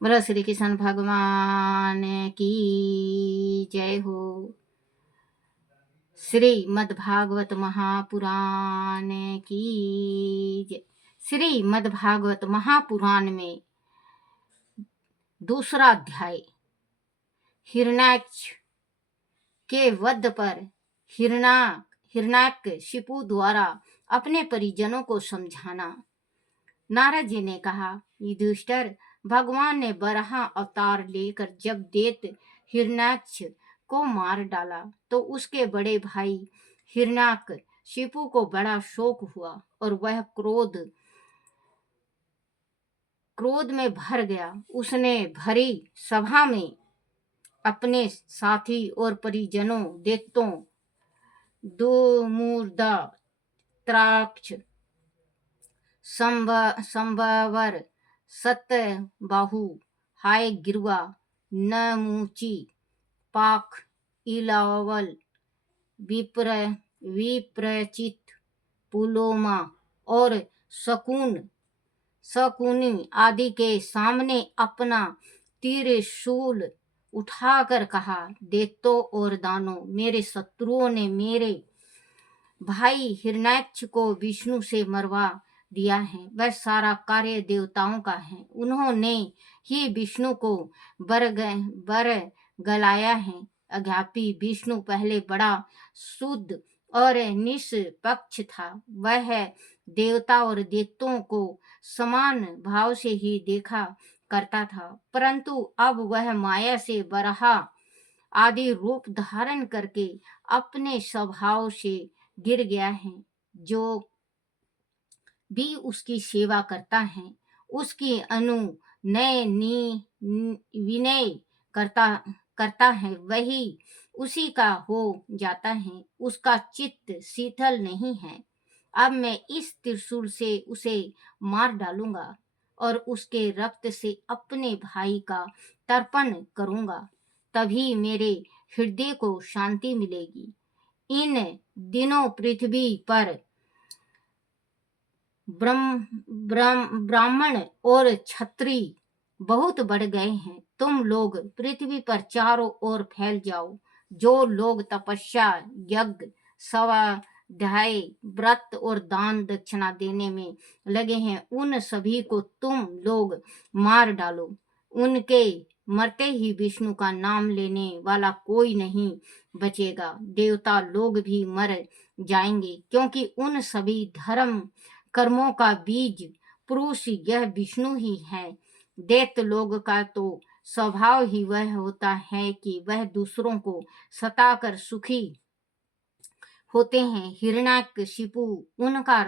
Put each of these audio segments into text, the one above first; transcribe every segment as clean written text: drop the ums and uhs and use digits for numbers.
बोलो श्री कृष्ण भगवान की जय हो। श्रीमद्भागवत महापुराण की जय। श्रीमद्भागवत महापुराण में दूसरा अध्याय हिरण्याक्ष के वध पर हिरण्याक्ष द्वारा अपने परिजनों को समझाना। नारद जी ने कहा, युधिष्ठिर, भगवान ने बराह अवतार लेकर जब दैत्य हिरण्याक्ष को मार डाला तो उसके बड़े भाई हिरण्याकशिपु को बड़ा शोक हुआ और वह क्रोध में भर गया। उसने भरी सभा में अपने साथी और परिजनों दैत्यों दुर्मुदा, त्राक्ष, संभवर, सत्यबाहु, हाय गिरवा, नमूची, पाख, इलावल, विप्रचित, पुलोमा और शकुनी आदि के सामने अपना त्रिशूल उठाकर कहा, दैत्यों और दानों, मेरे शत्रुओं ने मेरे भाई हिरण्याक्ष को विष्णु से मरवा दिया है। वह सारा कार्य देवताओं का है। उन्होंने ही विष्णु को बर गलाया है। अज्ञापी विष्णु पहले बड़ा शुद्ध और निष्पक्ष था। वह देवता और दैत्यों को समान भाव से ही देखा करता था, परंतु अब वह माया से बराह आदि रूप धारण करके अपने स्वभाव से गिर गया है। जो भी उसकी सेवा करता है, उसकी विनय करता है, वही उसी का हो जाता है। उसका चित्त शीतल नहीं है। अब मैं इस त्रिशूल से उसे मार डालूंगा और उसके रक्त से अपने भाई का तर्पण करूंगा, तभी मेरे हृदय को शांति मिलेगी। इन दिनों पृथ्वी पर ब्राह्मण और क्षत्रिय बहुत बढ़ गए हैं। तुम लोग पृथ्वी पर चारों ओर फैल जाओ। जो लोग तपस्या, यज्ञ, स्वाध्याय, व्रत और दान दक्षिणा देने में लगे हैं, उन सभी को तुम लोग मार डालो। उनके मरते ही विष्णु का नाम लेने वाला कोई नहीं बचेगा। देवता लोग भी मर जाएंगे, क्योंकि उन सभी धर्म कर्मों का बीज पुरुष यह विष्णु ही है। दैत्य लोग का तो स्वभाव ही वह होता है कि वह दूसरों को सताकर सुखी होते हैं। हिरण्याकशिपु उनका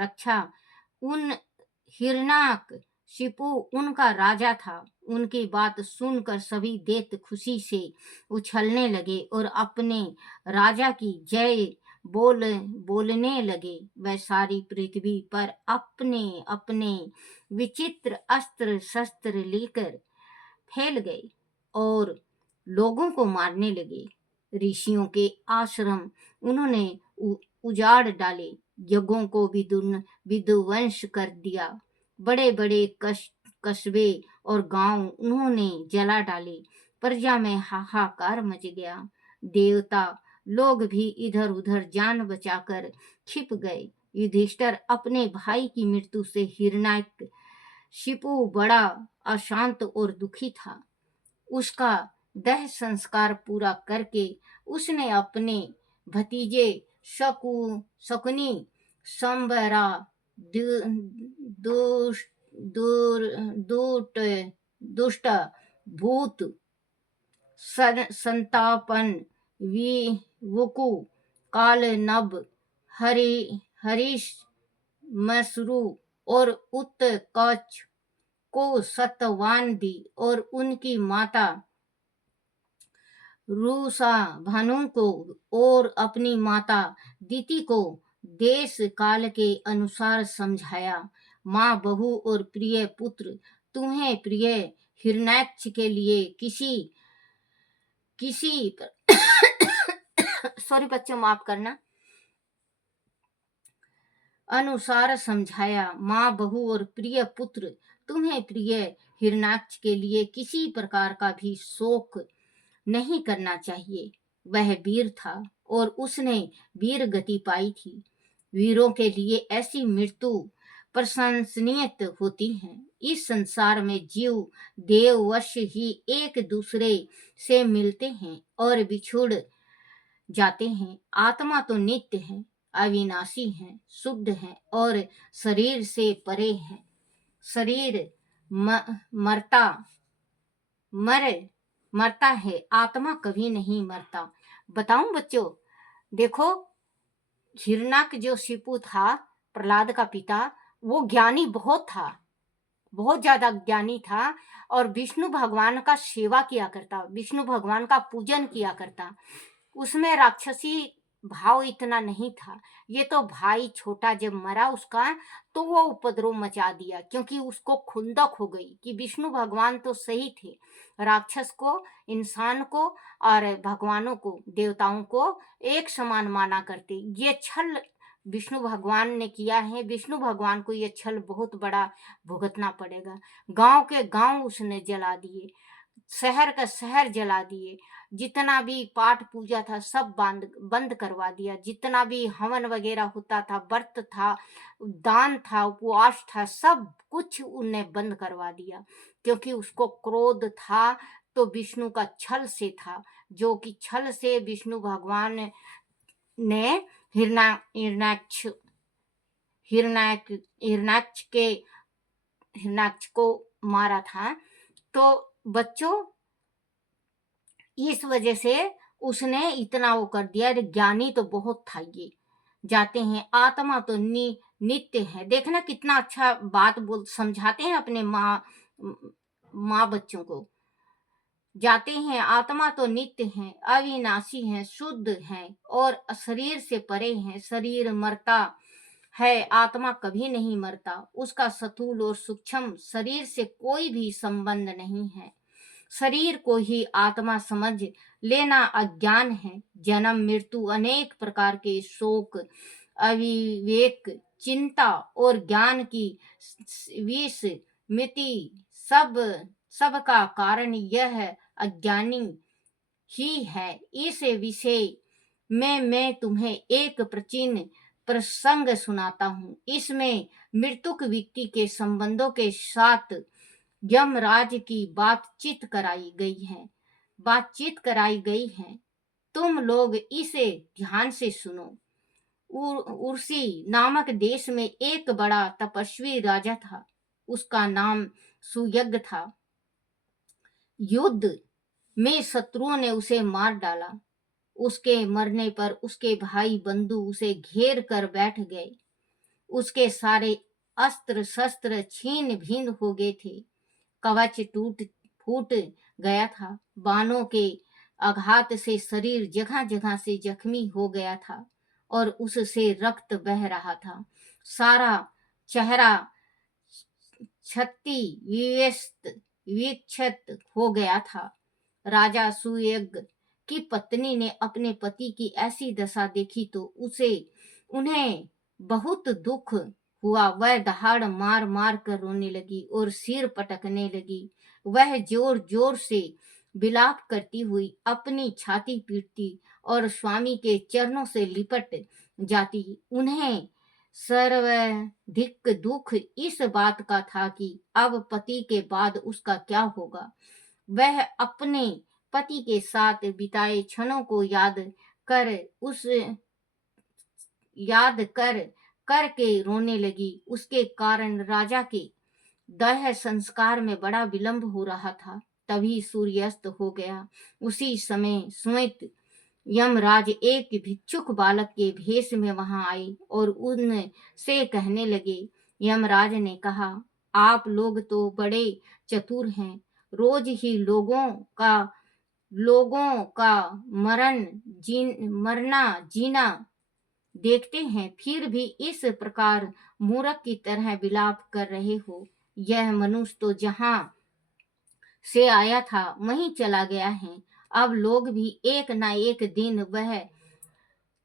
राजा था। उनकी बात सुनकर सभी दैत्य खुशी से उछलने लगे और अपने राजा की जय बोलने लगे। वह सारी पृथ्वी पर अपने अपने विचित्र अस्त्र शस्त्र लेकर फैल गए और लोगों को मारने लगे। ऋषियों के आश्रम उन्होंने उजाड़ डाले, यज्ञों को विध्वंस कर दिया। बड़े बड़े कस्बे और गांव उन्होंने जला डाले। प्रजा में हाहाकार मच गया। देवता लोग भी इधर उधर जान बचाकर छिप गए। युधिष्ठिर अपने भाई की मृत्यु से हिरण्याकशिपु बड़ा अशांत और दुखी था। उसका दह संस्कार पूरा करके उसने अपने भतीजे शकुनी, संबरा, दुष्ट भूत, संतापन, विवुकु, कालनभ, हरीश, मसरु और उत्कच को सत्यवान दी और उनकी माता रूषा भानु को और अपनी माता दीति को देश काल के अनुसार समझाया। माँ, बहू और प्रिय पुत्र, तुम्हें प्रिय हिरण्याक्ष के लिए किसी सॉरी बच्चों, माफ करना, अनुसार समझाया। माँ, बहू और प्रिय पुत्र, तुम्हें प्रिय हिरणाक्ष के लिए किसी प्रकार का भी शोक नहीं करना चाहिए। वह वीर था और उसने वीर गति पाई थी। वीरों के लिए ऐसी मृत्यु प्रशंसनीय होती है। इस संसार में जीव देववश ही एक दूसरे से मिलते हैं और बिछुड़ जाते हैं। आत्मा तो नित्य है, अविनाशी है, शुद्ध है और शरीर से परे है। शरीर मरता मर मरता है, आत्मा कभी नहीं मरता। बताऊं बच्चों, देखो, हिरण्यक जो शिपु था, प्रहलाद का पिता, वो ज्ञानी बहुत था, बहुत ज्यादा ज्ञानी था और विष्णु भगवान का सेवा किया करता, विष्णु भगवान का पूजन किया करता। उसमें राक्षसी भाव इतना नहीं था। ये तो भाई छोटा जब मरा उसका, तो वो उपद्रव मचा दिया, क्योंकि उसको खुंदक हो गई कि विष्णु भगवान तो सही थे, राक्षस को, इंसान को और भगवानों को, देवताओं को एक समान माना करते। ये छल विष्णु भगवान ने किया है। विष्णु भगवान को ये छल बहुत बड़ा भुगतना पड़ेगा। गांव के गांव उसने जला दिए, शहर का शहर जला दिए, जितना भी पाठ पूजा था सब बंद करवा दिया, जितना भी हवन वगैरह होता था, व्रत था, दान था, उपवास था, सब कुछ उनने बंद करवा दिया, क्योंकि उसको क्रोध था तो विष्णु का छल से था, जो कि छल से विष्णु भगवान ने हिरण्याक्ष हिरण्याक्ष को मारा था। तो बच्चों, इस वजह से उसने इतना वो कर दिया। ज्ञानी तो बहुत था। ये जाते हैं, आत्मा तो नित्य है। देखना कितना अच्छा बात बोल समझाते हैं अपने माँ बच्चों को। जाते हैं, आत्मा तो नित्य है, अविनाशी है, शुद्ध है और शरीर से परे है। शरीर मरता है, आत्मा कभी नहीं मरता। उसका स्थूल और सूक्ष्म शरीर से कोई भी संबंध नहीं है। शरीर को ही आत्मा समझ लेना अज्ञान है। जन्म मृत्यु, अनेक प्रकार के शोक, अविवेक, चिंता और ज्ञान की विष मिति, सबका कारण यह अज्ञानी ही है। इस विषय में मैं तुम्हें एक प्राचीन प्रसंग सुनाता हूँ। इसमें मृतक व्यक्ति के संबंधों के साथ यमराज की बातचीत कराई गई है। तुम लोग इसे ध्यान से सुनो। उर्सी नामक देश में एक बड़ा तपस्वी राजा था। उसका नाम सुयज्ञ था। युद्ध में शत्रुओं ने उसे मार डाला। उसके मरने पर उसके भाई बंधु उसे घेर कर बैठ गए। उसके सारे अस्त्र शस्त्र छीन भिन हो गए थे। कवच फूट गया था। बाणों के आघात से शरीर जगह जगह से जख्मी हो गया था और उससे रक्त बह रहा था। सारा चेहरा विक्षत हो गया था। राजा सुयज्ञ की पत्नी ने अपने पति की ऐसी दशा देखी तो उन्हें बहुत दुख हुआ। वह दहाड़ मार मार कर रोने लगी और सिर पटकने लगी। वह जोर जोर से विलाप करती हुई अपनी छाती पीटती और स्वामी के चरणों से लिपट जाती। उन्हें सर्वाधिक दुख इस बात का था कि अब पति के बाद उसका क्या होगा। वह अपने पति के साथ बिताए क्षणों को याद करके रोने लगी। उसके कारण राजा के दाह संस्कार में बड़ा विलंब हो रहा था। तभी सूर्यास्त हो गया। उसी समय स्वयं यमराज एक भिक्षुक बालक के भेष में वहां आए और उनसे कहने लगे। यमराज ने कहा, आप लोग तो बड़े चतुर हैं, रोज ही लोगों का मरना जीना देखते हैं, फिर भी इस प्रकार मूर्ख की तरह विलाप कर रहे हो। यह मनुष्य तो जहां से आया था वहीं चला गया है। अब लोग भी एक न एक दिन वह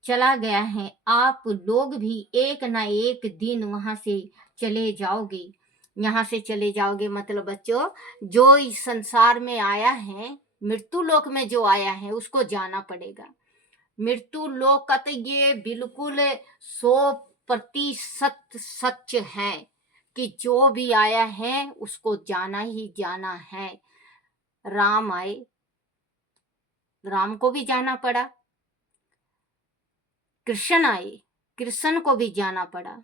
चला गया है। आप लोग भी एक न एक दिन वहां से चले जाओगे। यहाँ से चले जाओगे, मतलब बच्चों जो इस संसार में आया है, मृत्यु लोक में जो आया है उसको जाना पड़ेगा। मृत्यु लोक का तो ये बिल्कुल 100% सच है कि जो भी आया है उसको जाना ही जाना है। राम आए, राम को भी जाना पड़ा, कृष्ण आए, कृष्ण को भी जाना पड़ा,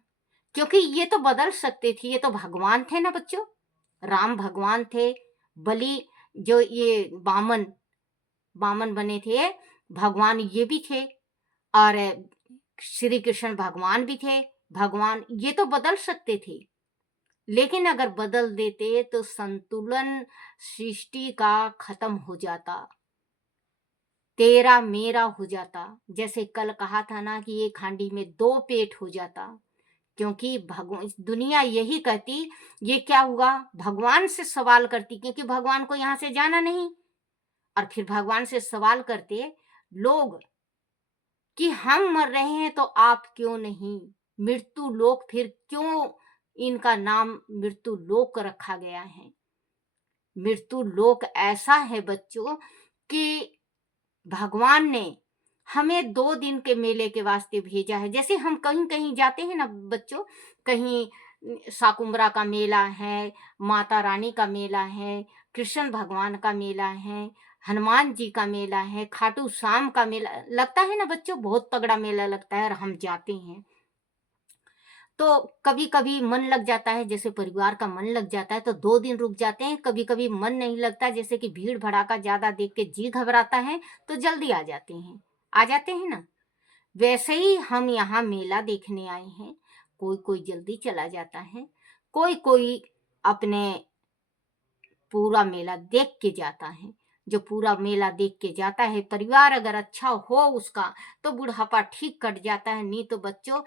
क्योंकि ये तो बदल सकते थे, ये तो भगवान थे ना बच्चों। राम भगवान थे, बलि जो ये वामन वामन बने थे भगवान ये भी थे, और श्री कृष्ण भगवान भी थे। भगवान ये तो बदल सकते थे, लेकिन अगर बदल देते तो संतुलन सृष्टि का खत्म हो जाता, तेरा मेरा हो जाता। जैसे कल कहा था ना कि एक हांडी में 2 पेट हो जाता, क्योंकि भगवान दुनिया यही कहती, ये क्या हुआ, भगवान से सवाल करती, क्योंकि भगवान को यहाँ से जाना नहीं। और फिर भगवान से सवाल करते लोग कि हम मर रहे हैं तो आप क्यों नहीं, मृत्यु लोक फिर क्यों इनका नाम मृत्यु लोक रखा गया है। मृत्यु लोक ऐसा है बच्चों कि भगवान ने हमें 2 दिन के मेले के वास्ते भेजा है। जैसे हम कहीं कहीं जाते हैं ना बच्चों, कहीं साकुम्बरा का मेला है, माता रानी का मेला है, कृष्ण भगवान का मेला है, हनुमान जी का मेला है, खाटू श्याम का मेला लगता है ना बच्चों, बहुत तगड़ा मेला लगता है और हम जाते हैं। तो कभी कभी मन लग जाता है, जैसे परिवार का मन लग जाता है तो 2 दिन रुक जाते हैं। कभी कभी मन नहीं लगता, जैसे कि भीड़ भड़ाका ज्यादा देख के जी घबराता है तो जल्दी आ जाते हैं, आ जाते हैं ना। वैसे ही हम यहाँ मेला देखने आए हैं, कोई कोई जल्दी चला जाता है, कोई कोई अपने पूरा मेला देख के जाता है। जो पूरा मेला देख के जाता है, परिवार अगर अच्छा हो उसका, तो बुढ़ापा ठीक कट जाता है। नहीं तो बच्चों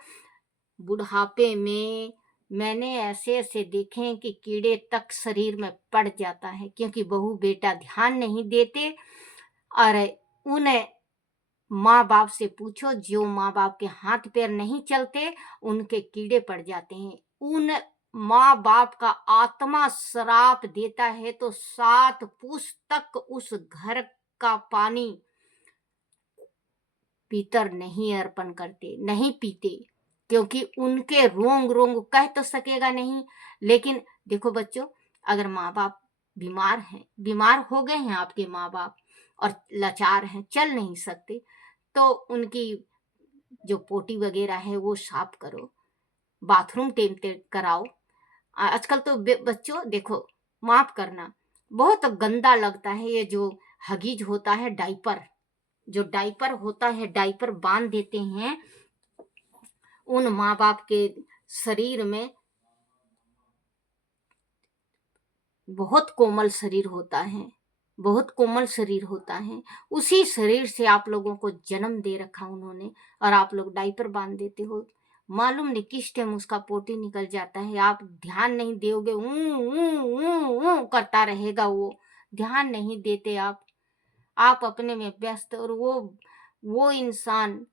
बुढ़ापे में मैंने ऐसे ऐसे देखे हैं कि कीड़े तक शरीर में पड़ जाता है, क्योंकि बहू बेटा ध्यान नहीं देते। और उन माँ बाप से पूछो, जो माँ बाप के हाथ पैर नहीं चलते उनके कीड़े पड़ जाते हैं। उन माँ बाप का आत्मा श्राप देता है तो 7 पुस्तक उस घर का पानी पीतर नहीं अर्पण करते, नहीं पीते, क्योंकि उनके रोंग रोंग कह तो सकेगा नहीं। लेकिन देखो बच्चों, अगर माँ बाप बीमार हैं, बीमार हो गए हैं आपके माँ बाप और लाचार हैं, चल नहीं सकते, तो उनकी जो पोटी वगैरह है वो साफ करो, बाथरूम टेमते कराओ। आजकल तो बच्चों देखो, माफ करना, बहुत गंदा लगता है ये जो हगीज होता है, डाइपर, जो डाइपर होता है, डाइपर बांध देते हैं उन माँ बाप के शरीर में। बहुत कोमल शरीर होता है, बहुत कोमल शरीर होता है, उसी शरीर से आप लोगों को जन्म दे रखा उन्होंने, और आप लोग डाइपर बांध देते हो। मालूम नहीं किस टाइम उसका पोटी निकल जाता है, आप ध्यान नहीं दोगे, करता रहेगा वो, ध्यान नहीं देते आप अपने में व्यस्त, और वो इंसान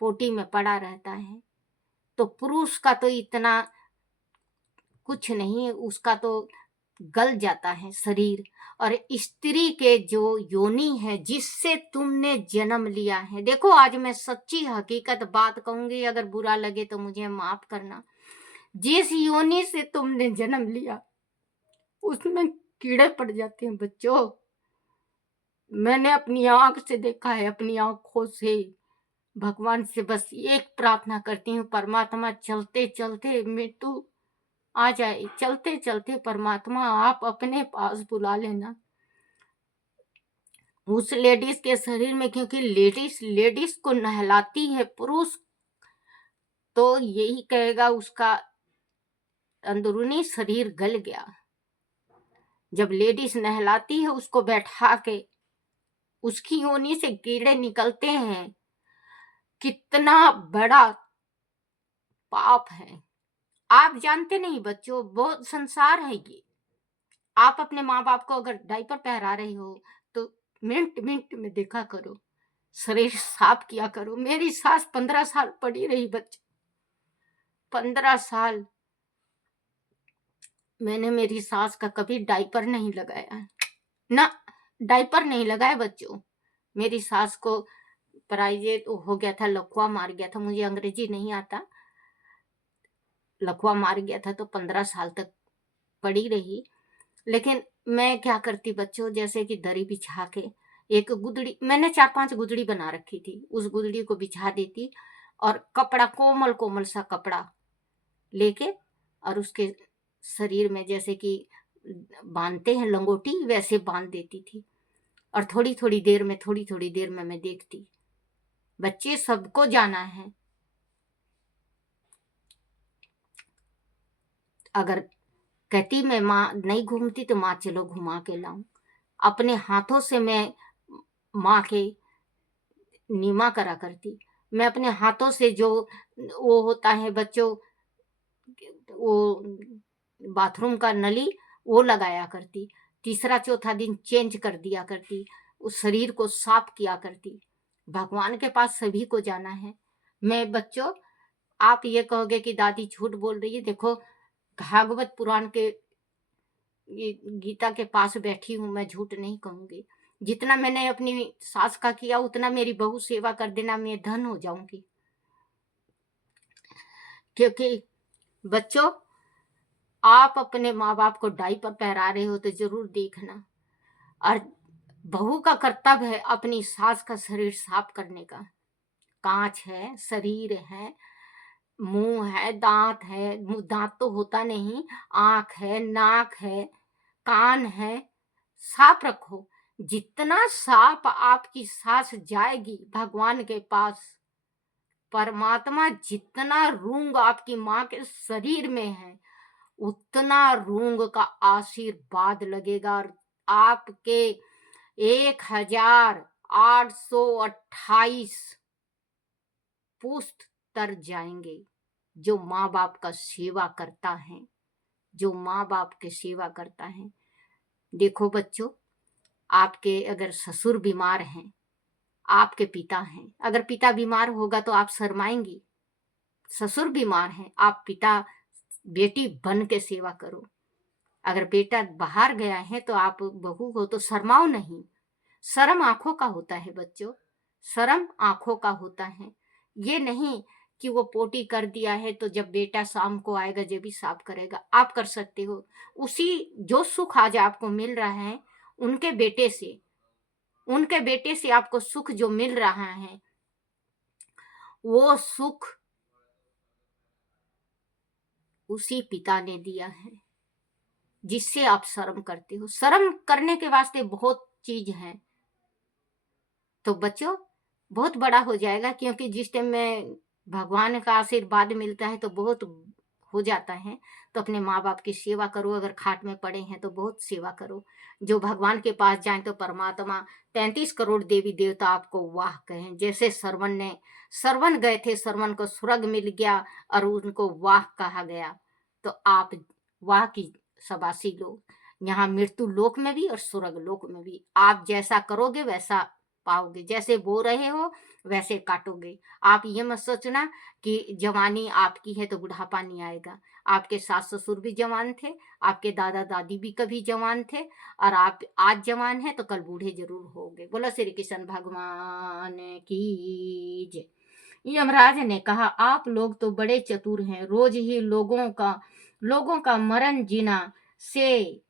पोटी में पड़ा रहता है। तो पुरुष का तो इतना कुछ नहीं, उसका तो गल जाता है शरीर। और स्त्री के जो योनि है जिससे तुमने जन्म लिया है, देखो आज मैं सच्ची हकीकत बात कहूंगी, अगर बुरा लगे तो मुझे माफ करना, जिस योनि से तुमने जन्म लिया उसमें कीड़े पड़ जाते हैं बच्चों। मैंने अपनी आंख से देखा है, अपनी आंखों से। भगवान से बस एक प्रार्थना करती हूँ, परमात्मा चलते चलते मृत्यु आ जाए, चलते चलते परमात्मा आप अपने पास बुला लेना उस लेडीज के शरीर में, क्योंकि लेडीज को नहलाती है पुरुष, तो यही कहेगा उसका अंदरूनी शरीर गल गया। जब लेडीज नहलाती है उसको बैठा के, उसकी योनि से कीड़े निकलते हैं, कितना बड़ा पाप है आप जानते नहीं बच्चों, बहुत संसार है ये। आप अपने माँ बाप को अगर डायपर पहरा रही हो तो मिनट मिनट में देखा करो, शरीर साफ किया करो। मेरी सास 15 साल पड़ी रही बच्चे, 15 साल मैंने मेरी सास का कभी डायपर नहीं लगाया ना, डायपर नहीं लगाया बच्चों। मेरी सास को पराइजेट हो गया था, लकवा मार गया था, मुझे अंग्रेजी नहीं आता, लकवा मार गया था तो 15 साल तक पड़ी रही। लेकिन मैं क्या करती बच्चों, जैसे कि दरी बिछा के एक गुदड़ी, मैंने 4-5 गुदड़ी बना रखी थी, उस गुदड़ी को बिछा देती और कपड़ा, कोमल कोमल सा कपड़ा लेके, और उसके शरीर में जैसे कि बांधते हैं लंगोटी, वैसे बांध देती थी। और थोड़ी थोड़ी देर में मैं देखती, बच्चे सबको जाना है, अगर कहती मैं माँ नहीं घूमती तो माँ चलो घुमा के लाऊं, अपने हाथों से मैं माँ के नीमा करा करती। मैं अपने हाथों से जो वो होता है बच्चों, वो बाथरूम का नली, वो लगाया करती। तीसरा चौथा दिन चेंज कर दिया करती, उस शरीर को साफ किया करती। भगवान के पास सभी को जाना है। मैं बच्चों, आप ये कहोगे कि दादी झूठ बोल रही है, देखो भागवत पुराण के, ये गीता के पास बैठी हूँ, मैं झूठ नहीं कहूंगी। जितना मैंने अपनी सास का किया उतना मेरी बहू सेवा कर देना, मैं धन हो जाऊंगी। क्योंकि बच्चों, आप अपने माँ बाप को डायपर पहरा रहे हो तो जरूर देखना, और बहू का कर्तव्य है अपनी सास का शरीर साफ करने का। कांच है, शरीर है, मुंह है, दांत है, दांत तो होता नहीं, आंख है, नाक है, कान है, साफ रखो। जितना साफ आपकी सास जाएगी भगवान के पास, परमात्मा जितना रूंग आपकी माँ के शरीर में है, उतना रूंग का आशीर्वाद लगेगा, और आपके 1828 पुश्त तर जाएंगे। जो माँ बाप का सेवा करता है, जो माँ बाप के सेवा करता है। देखो बच्चों, आपके अगर ससुर बीमार हैं, आपके पिता हैं, अगर पिता बीमार होगा तो आप शर्माएंगी। ससुर बीमार हैं, आप पिता बेटी बन के सेवा करो। अगर बेटा बाहर गया है तो आप बहू हो तो शर्माओ नहीं। शर्म आंखों का होता है बच्चों, शर्म आंखों का होता है। ये नहीं कि वो पोटी कर दिया है तो जब बेटा शाम को आएगा जो भी साफ करेगा, आप कर सकते हो। उसी जो सुख आज आपको मिल रहा है उनके बेटे से, उनके बेटे से आपको सुख जो मिल रहा है, वो सुख उसी पिता ने दिया है जिससे आप शर्म करते हो। शर्म करने के वास्ते बहुत चीज है। तो बच्चों, बहुत बड़ा हो जाएगा, क्योंकि जिस टाइम में भगवान का आशीर्वाद मिलता है तो बहुत हो जाता है। तो अपने माँ बाप की सेवा करो, अगर खाट में पड़े हैं तो बहुत सेवा करो। जो भगवान के पास जाए तो परमात्मा 33 करोड़ देवी देवता आपको वाह कहें। जैसे सरवन गए थे, सरवन को स्वर्ग मिल गया और उनको वाह कहा गया, तो आप वाह की शबाशी लो, यहाँ मृत्यु लोक में भी और स्वर्ग लोक में भी। आप जैसा करोगे वैसा पाओगे, जैसे बो रहे हो वैसे काटोगे। आप ये मत सोचना कि जवानी आपकी है तो बुढ़ापा नहीं आएगा। आपके सास ससुर भी जवान थे, आपके दादा दादी भी कभी जवान थे, और आप आज जवान हैं तो कल बूढ़े जरूर होंगे। बोलो श्री कृष्ण भगवान की जय। यमराज ने कहा, आप लोग तो बड़े चतुर हैं, रोज ही लोगों का मरण जीना से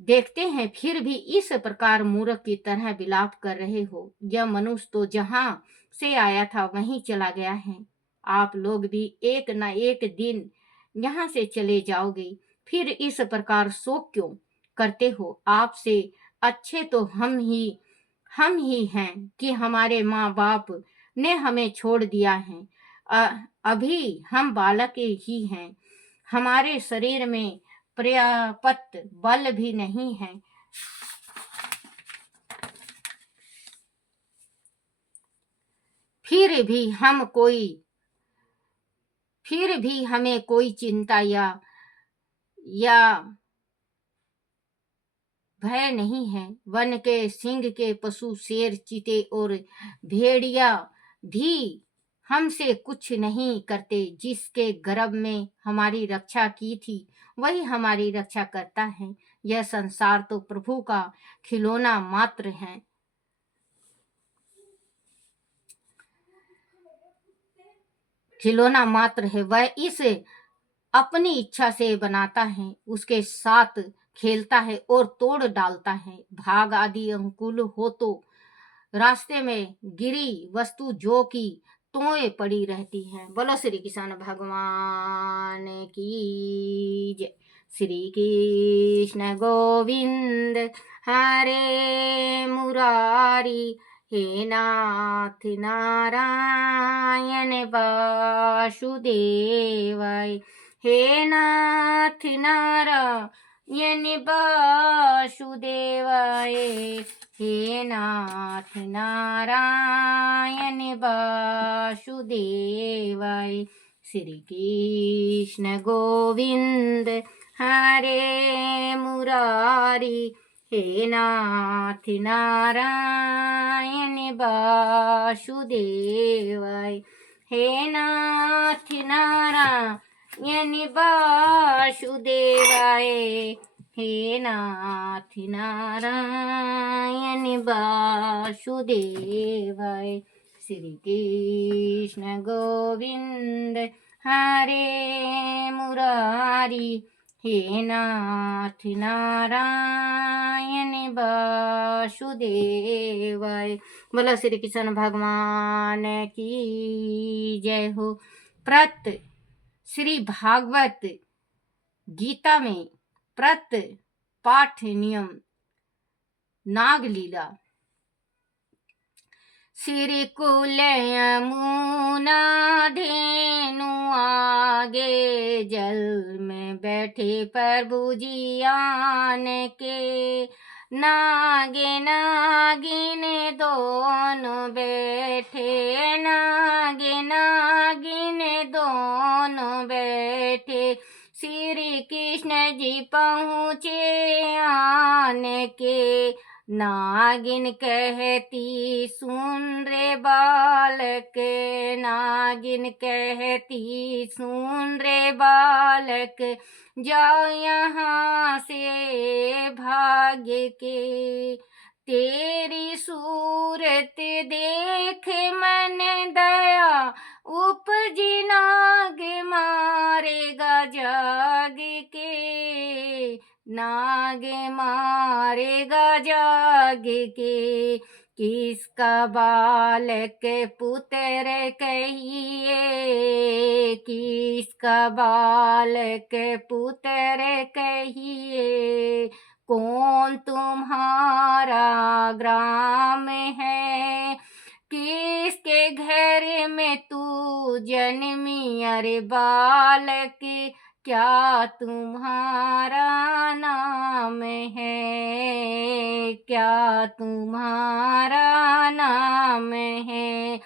देखते हैं, फिर भी इस प्रकार मूर्ख की तरह विलाप कर रहे हो। यह मनुष्य तो जहां से आया था वहीं चला गया है। आप लोग भी एक न एक दिन यहाँ से चले जाओगे, फिर इस प्रकार शोक क्यों करते हो? आपसे अच्छे तो हम ही हैं कि हमारे माँ बाप ने हमें छोड़ दिया है। अभी हम बालक ही हैं, हमारे शरीर में पर्याप्त बल भी नहीं है, फिर भी हमें कोई चिंता या भय नहीं है। वन के सिंह के पशु शेर चीते और भेड़िया भी हमसे कुछ नहीं करते। जिसके गर्भ में हमारी रक्षा की थी वही हमारी रक्षा करता है। यह संसार तो प्रभु का खिलौना मात्र है। खिलौना मात्र है। वह इसे अपनी इच्छा से बनाता है, उसके साथ खेलता है और तोड़ डालता है। भाग आदि अनुकूल हो तो रास्ते में गिरी वस्तु जो की तोए पड़ी रहती है। बोलो श्री कृष्ण भगवान की जय। श्री कृष्ण गोविंद हरे मुरारी, हे नाथ नारायण वासुदेवाय, हे नाथ नारायण वासुदेवाय, हे नाथ नारायण वासुदेवाय। श्री कृष्ण गोविंद हरे मुरारी, हे नाथ नारायण वासुदेवाय, हे नाथ नारायण वासुदेवाय, हे नाथ नारायण वासुदेवाय। श्री कृष्ण गोविंद हरे मुरारी, हे नाथ नारायण वासुदेवाय। बोलो श्री कृष्ण भगवान की जय हो। प्रत श्री भागवत गीता में प्रत पाठ नियम नागलीला। श्री कुल यमुना धेनु आगे, जल में बैठे प्रभु जी आन के। नागे नागिन दोनों बैठे, नागे नागिन दोनों बैठे। श्री कृष्ण जी पहुँचे आन के। नागिन कहती सुन रे बालक, नागिन कहती सुन रे बालक, जाओ यहाँ से भाग्य के। तेरी सूरत देख मन दया उपजी, नाग मारेगा जाग के। नाग मारेगा जाग के। किसका बालक पुत्र कहिए, किसका बालक पुत्र कहिए। कौन तुम्हारा ग्राम है, किसके घर में तू जन्मी। अरे बालक क्या तुम्हारा नाम है, क्या तुम्हारा नाम है।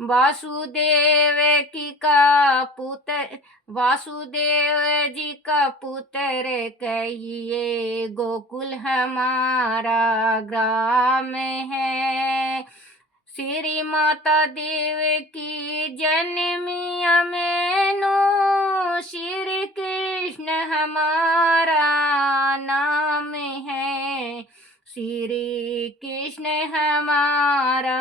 वासुदेव की का पुत्र, वासुदेव जी का पुत्र कहिए। गोकुल हमारा ग्राम है। श्री माता देव की जन्मिया मैनो, श्री कृष्ण हमारा नाम है। श्री कृष्ण हमारा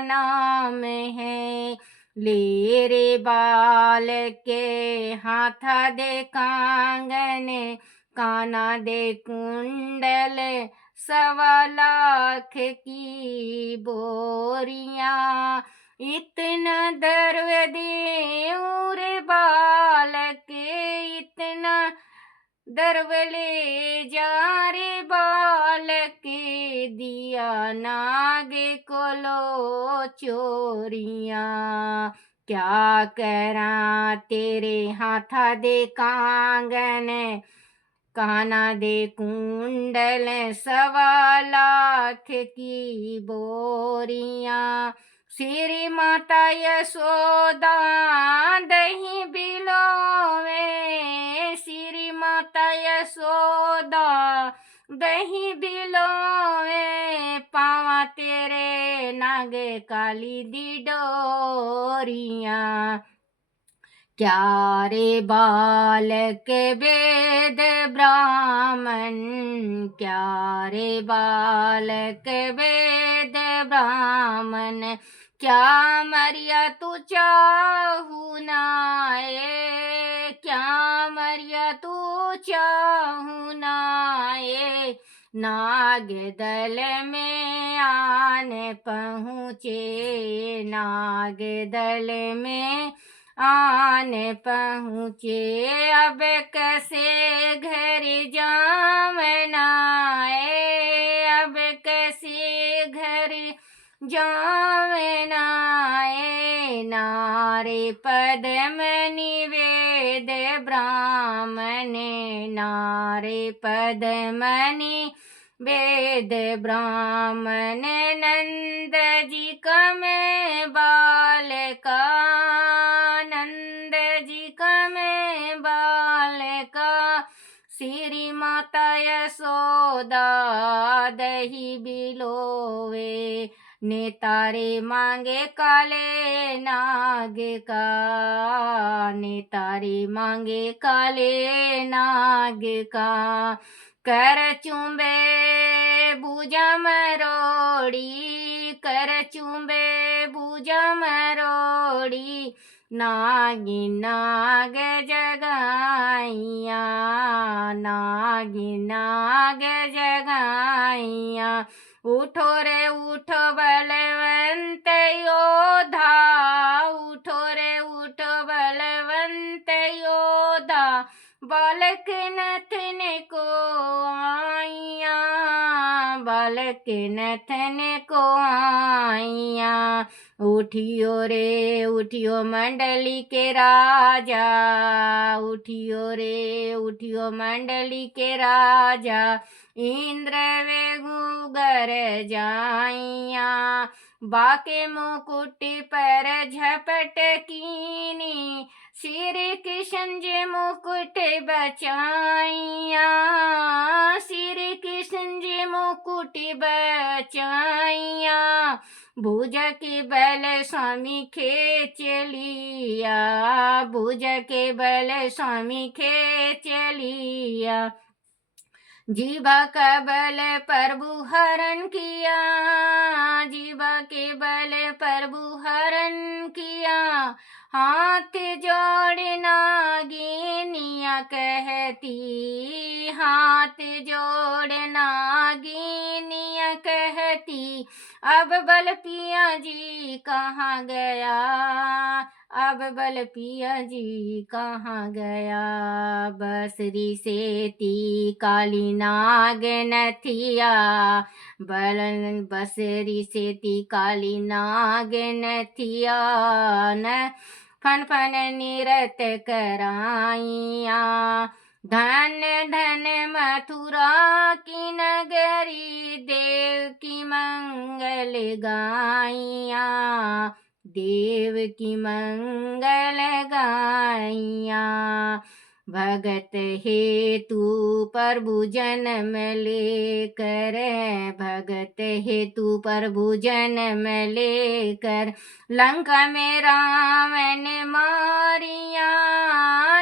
नाम है। ले रे बाल के हाथ दे कांगन, काना दे कुंडल, 1.25 लाख की बोरियां। इतना दर्व दे रे बालक, इतना दर्व ले जा रे बालक। दिया नाग को लो चोरियां। क्या करा तेरे हाथा दे कांगन, काना दे कुंडल, 1.25 लाख की बोरियां। श्री माता यशोदा दही बिलोवे, श्री माता यशोदा दही बिलोवे पावा तेरे नागे काली दी डोरियां। क्या रे बालक वेद ब्राह्मण, क्या रे बालक वेद ब्राह्मण, क्या मरिया तू चाहू नाये, क्या मरिया तू चाहू नाये। नाग दल में आन पहुँचे, नाग दल में आन पहुँचे, अब कैसे घर जामना, अब कैसे घर जामना। नारे पद्म निवेद ब्राह्मण, नारे पद्म वेद ब्राह्मण। नंद जी का मैं बालका, नंद जी का मैं बालका, श्री माता यशोदा दही बिलोवे, ने तारे मांगे काले नाग का, ने तारे मांगे काले नाग का। कर चुंबे भुजा मरोड़ी, कर चुंबे भुजा मरोड़ी, नागी नाग जगाइया, नागी नाग जगाइया। उठो रे उठो बलवंत योधा, उठो रे उठो बलवंत योधा, बालक नथन को आइया, बालक नथन को आइया। उठियो रे उठियो मंडली के राजा, उठियो रे उठियो मंडली के राजा, इंद्र वेगु गर जाइया। बाके मुकुट पर झपट कीनी, श्री कृष्ण जी मुकुट बचाइया, श्री कृष्ण जी मुकुट बचाइया। भुज के बल स्वामी खेच लिया, भुज के बल स्वामी खेच लिया। जीवा का बल प्रभु हरण किया, जीवा के बल प्रभु हरण किया। हाथ जोड़ नागिनिया कहती, हाथ जोड़ नागिनिया कहती, अब बल पिया जी कहाँ गया, अब बल पिया जी कहाँ गया। बसरी सेती काली नाग नथिया, बलन बसरी सेती काली नाग नथिया, न फन फन निरत कराइया। धन धन मथुरा की नगरी, देव की मंगल गाइया, देव की मंगल गाइया। भगत हेतु प्रभु जन्म लेकर, भगत हेतु प्रभु जन्म लेकर, लंका में रावण मारिया,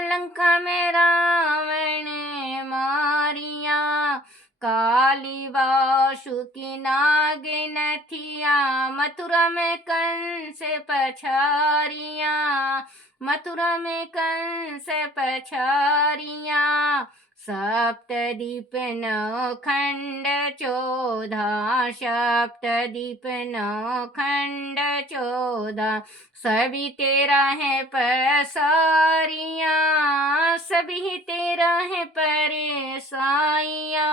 लंका में रावण मारिया। काली वासुकी नाग नथिया, मथुरा में कंस पछारिया, मथुरा में कंस पछारिया। सप्तदीप नौ खंड चौदह, सप्तदीप नौ खंड चौदह, सभी तेरा है पसारिया, सभी तेरा है परेशानिया।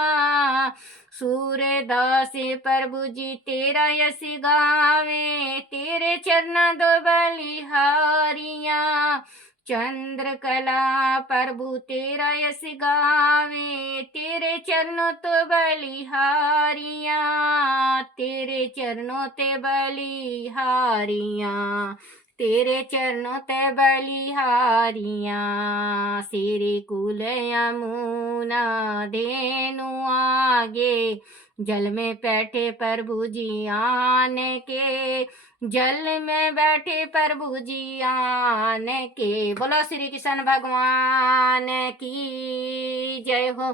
सूरदास प्रभु जी तेरा यश गावे, तेरे चरण दो बलिहारिया। चंद्रकला प्रभु तेरा यश गावे, तेरे चरणों तो बलिहारिया, तेरे चरणों ते बलिहारिया। तेरे चरणों ते बलिहारियां, सिरे कुल यमुना धेनु आगे, जल में बैठे प्रभु जी आन के, जल में बैठे प्रभु जी आन के। बोलो श्री कृष्ण भगवान की जय हो।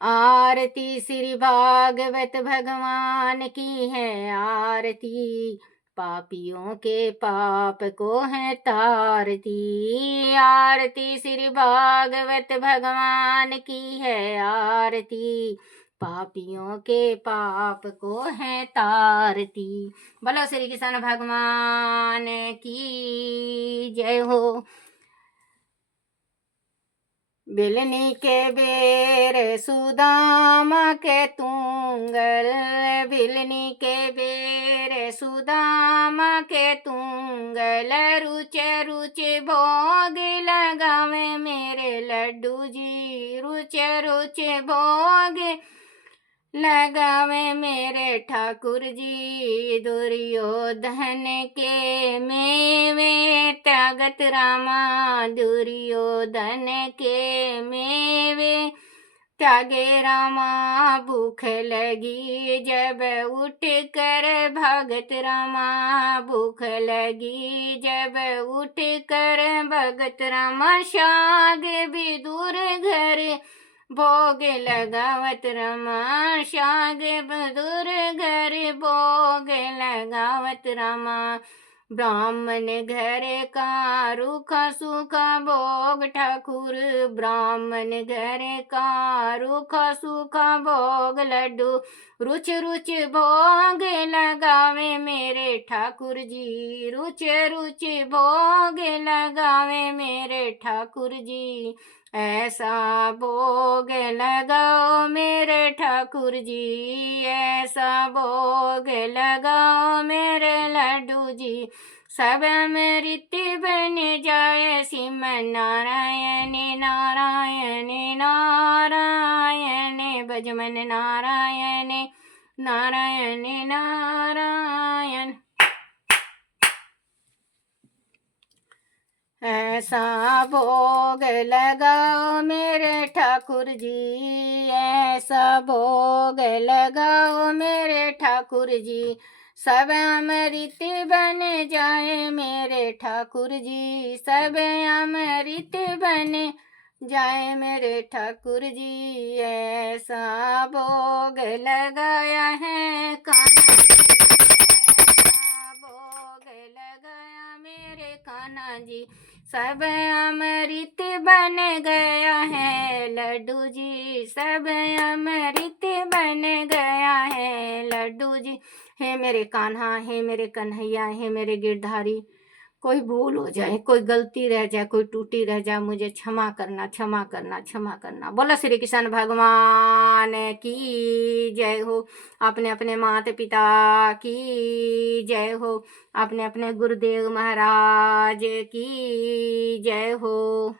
आरती श्री भागवत भगवान की है आरती, पापियों के पाप को है तारती। आरती श्री भागवत भगवान की है आरती, पापियों के पाप को है तारती। बोलो श्री कृष्ण भगवान की जय हो। बिलनी के बेर सुदामा के तुंगल, बिलनी के बेर सुदामा के तुंगल, रुचे रुचे भोग लगावे मेरे लड्डू जी, रुचे रुचे भोग लगावे मेरे ठाकुर जी। दुर्योधन के मेवे त्यागत रामा, दुर्योधन के मेवे त्यागे रामा, भूख लगी जब उठ कर भगत रामा, भूख लगी जब उठ कर भगत रामा, शाग भी दूर घर भोग लगावत रमा, शाग बदुर घर भोग लगावत रमा। ब्राह्मण घर का रूखा सूखा भोग ठाकुर, ब्राह्मण घर का रूखा सूखा भोग लड्डू, रुच रुच भोग लगावे मेरे ठाकुर जी, रुच रुच भोग लगावे मेरे ठाकुर जी। ऐसा भोग लगाओ मेरे ठाकुर जी, ऐसा भोग लगाओ मेरे लड्डू जी। सब अमृत बन जाए श्रीमन नारायण नारायण नारायण, भजमन नारायण नारायण नारायण। ऐसा भोग लगाओ मेरे ठाकुर जी, ऐसा भोग लगाओ मेरे ठाकुर जी। सब अमृत बन जाए मेरे ठाकुर जी, सब अमृत बन जाए मेरे ठाकुर जी। ऐसा भोग लगाया है कान्हा जी, ऐसा भोग लगाया मेरे कान्हा जी। सब अमृत बन गया है लड्डू जी, सब अमृत बन गया है लड्डू जी। हे मेरे कान्हा, हे मेरे कन्हैया, हे मेरे गिरधारी, कोई भूल हो जाए, कोई गलती रह जाए, कोई टूटी रह जाए, मुझे क्षमा करना, क्षमा करना, क्षमा करना। बोला श्री कृष्ण भगवान की जय हो। अपने अपने माता पिता की जय हो, अपने अपने गुरुदेव महाराज की जय हो।